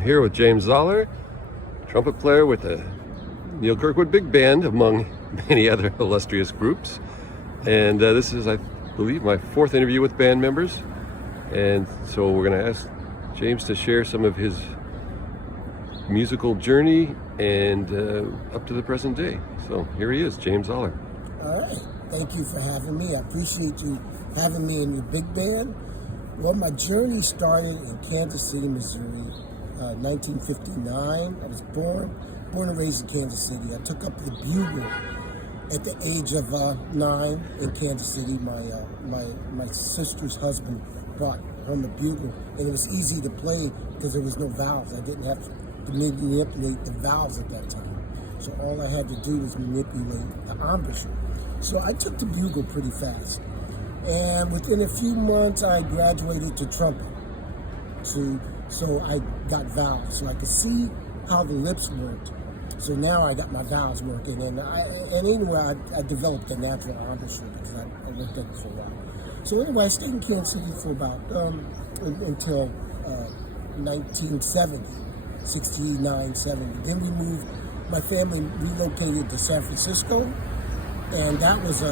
I'm here with James Zollar, trumpet player with the Neal Kirkwood Big Band, among many other illustrious groups. And this is, I believe, my fourth interview with band members. And so we're going to ask James to share some of his musical journey and up to the present day. So here he is, James Zollar. All right. Thank you for having me. I appreciate you having me in your big band. Well, my journey started in Kansas City, Missouri, 1959. I was born and raised in Kansas City. I took up the bugle at the age of 9 in Kansas City. My sister's husband brought home a bugle, and it was easy to play because there was no valves. I didn't have to manipulate the valves at that time. So all I had to do was manipulate the embouchure. So I took the bugle pretty fast. And within a few months, I graduated to trumpet. So I got valves, so I could see how the lips worked. So now I got my valves working, and anyway, I developed a natural embouchure because I looked at it for a while. So anyway, I stayed in Kansas City for about until 1970, 69, 70. Then we moved. My family relocated to San Francisco. And that was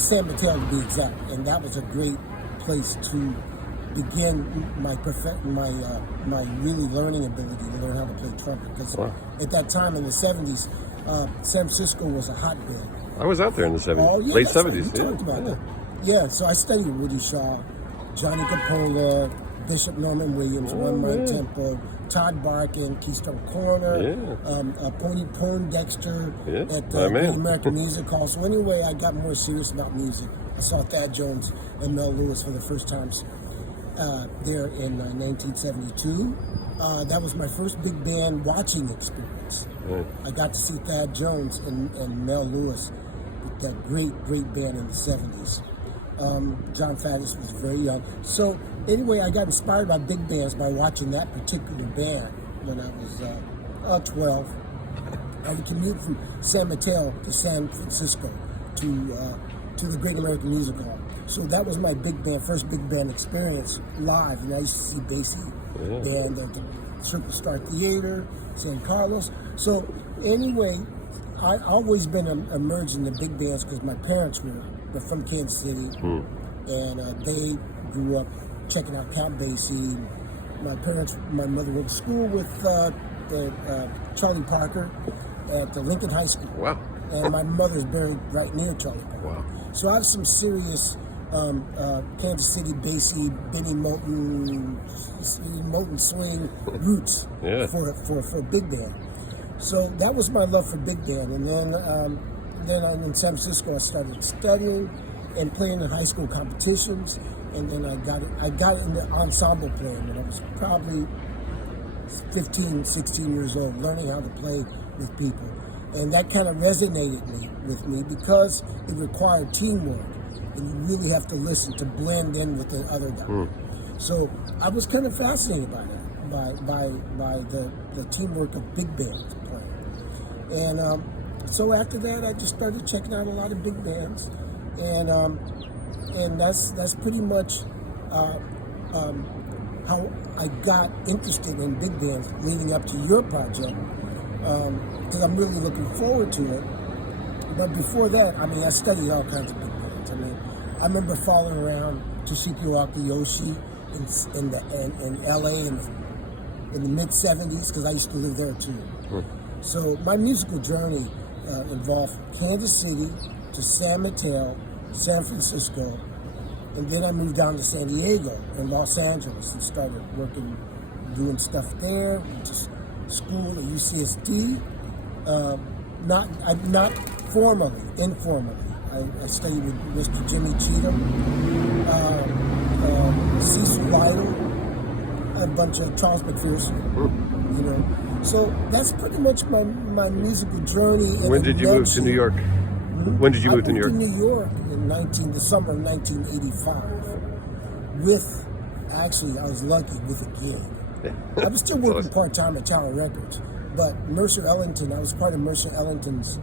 San Mateo to be exact, and that was a great place to begin my really learning ability to learn how to play trumpet. Because at that time in the 70s, San Francisco was a hotbed. I was out there in the 70s, oh, yeah, late that's 70s. Right. We talked about that. Yeah, so I studied with Woody Shaw, Johnny Capola, Bishop Norman Williams, One Run Tempo, Todd Barkin, Keystone Corner, Pony Poindexter at the American Music Hall. So anyway, I got more serious about music. I saw Thad Jones and Mel Lewis for the first times there in 1972. That was my first big band watching experience. I got to see Thad Jones and Mel Lewis with that great band in the 70s. John Faddis was very young. So anyway, I got inspired by big bands by watching that particular band when I was 12. I would commute from San Mateo to San Francisco to the Great American Music Hall. So that was my first big band experience live. And I used to see Basie Band at the Circle Star Theater, San Carlos. So anyway, I've always been immersed in the big bands because my parents were from Kansas City, and they grew up checking out Count Basie. My mother went to school with Charlie Parker at the Lincoln High School. Wow. And my mother's buried right near Charlie Parker. Wow. So I have some serious Kansas City Basie, Benny Moulton swing roots for a big band. So that was my love for big band, and then in San Francisco, I started studying and playing in high school competitions, and then I got into ensemble playing when I was probably 15, 16 years old, learning how to play with people. And that kind of resonated with me because it required teamwork, and you really have to listen to blend in with the other guy. So I was kind of fascinated by that, by the teamwork of big bands playing. And so after that, I just started checking out a lot of big bands, and that's pretty much how I got interested in big bands leading up to your project, because I'm really looking forward to it. But before that, I studied all kinds of big bands. I remember following around Toshiko Akiyoshi in LA in the mid '70s because I used to live there too. So my musical journey involved Kansas City to San Mateo, San Francisco, and then I moved down to San Diego and Los Angeles and started doing stuff there. Went to school at UCSD, not formally, informally. I studied with Mr. Jimmy Cheatham, Cecil Lytle, a bunch of Charles McPherson, So that's pretty much my musical journey. When did you move to New York? When did you move to New York? I moved to New York in the summer of 1985. I was lucky with a gig. I was still working part-time at Tower Records, but Mercer Ellington, I was part of Mercer Ellington's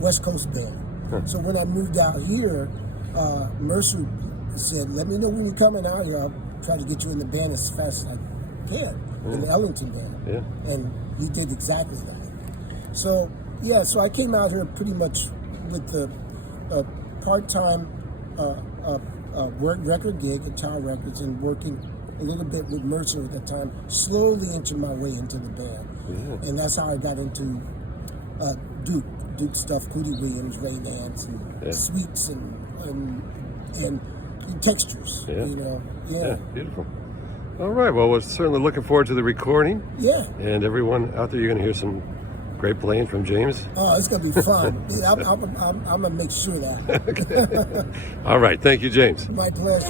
West Coast band. So when I moved out here, Mercer said, "Let me know when you're coming out here. I'll try to get you in the band as fast as I Japan in the Ellington Band. Yeah. And he did exactly that. So, yeah, so I came out here pretty much with the part-time record gig at Tower Records and working a little bit with Mercer at the time, slowly inching my way into the band. Yeah. And that's how I got into Duke stuff, Cootie Williams, Ray Nance, and Sweets and textures. Yeah. You know, Yeah, beautiful. All right, well, we're certainly looking forward to the recording. Yeah. And everyone out there, you're going to hear some great playing from James. Oh, it's going to be fun. I'm going to make sure of that. All right, thank you, James. My pleasure.